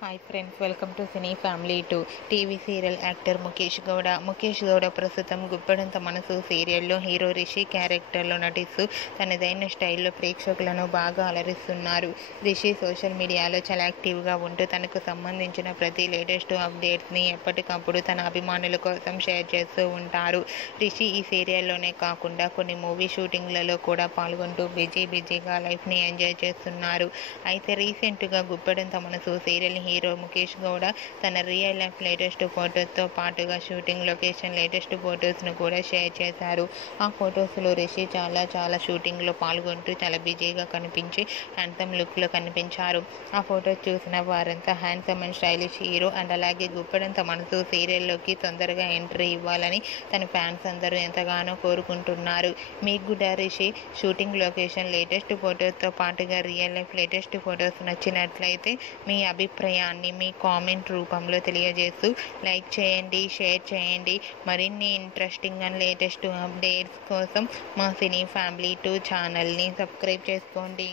Hi friends, welcome to cine family two. TV serial actor Mukesh Gowda ప్రస్తుతం గుప్పెడంత మనసు సీరియల్లో hero Rishi క్యారెక్టర్లో నటిస్తూ తనదైన స్టైల్లో ప్రేక్షకులను బాగా అలరిస్తున్నారు. రిషి సోషల్ మీడియాలో చాలా యాక్టివ్గా ఉంటూ తనకు సంబంధించిన ప్రతి లేటెస్ట్ అప్డేట్స్ని ఎప్పటికప్పుడు తన అభిమానుల కోసం షేర్ చేస్తూ ఉంటారు. రిషి ఈ సీరియల్లోనే కాకుండా కొన్ని మూవీ షూటింగ్లలో కూడా పాల్గొంటూ బిజీగా లైఫ్ని ఎంజాయ్ చేస్తున్నారు. అయితే రీసెంట్గా గుప్పెడంత మనసు సీరియల్ హీరో ముఖేష్ గౌడ తన రియల్ లైఫ్ లేటెస్ట్ ఫొటోస్తో పాటుగా షూటింగ్ లొకేషన్ లేటెస్ట్ ఫొటోస్ను కూడా షేర్ చేశారు. ఆ ఫొటోస్లో రిషి చాలా షూటింగ్లో పాల్గొంటూ చాలా బిజీగా కనిపించి హ్యాండ్సమ్ లుక్లో కనిపించారు. ఆ ఫొటోస్ చూసిన వారంతా handsome and stylish hero and అలాగే గుప్పెడంత మనసు సీరియల్లోకి తొందరగా ఎంట్రీ ఇవ్వాలని తన ఫ్యాన్స్ అందరూ ఎంతగానో కోరుకుంటున్నారు. మీకు కూడా రిషి షూటింగ్ లొకేషన్ లేటెస్ట్ ఫొటోస్తో పాటుగా రియల్ లైఫ్ లేటెస్ట్ ఫొటోస్ నచ్చినట్లయితే మీ అభిప్రాయాన్ని మీ కామెంట్ రూపంలో తెలియజేస్తూ లైక్ చేయండి, షేర్ చేయండి. మరిన్ని ఇంట్రెస్టింగ్ అండ్ లేటెస్ట్ అప్డేట్స్ కోసం మా సినీ ఫ్యామిలీ 2 ఛానల్ని సబ్స్క్రైబ్ చేసుకోండి.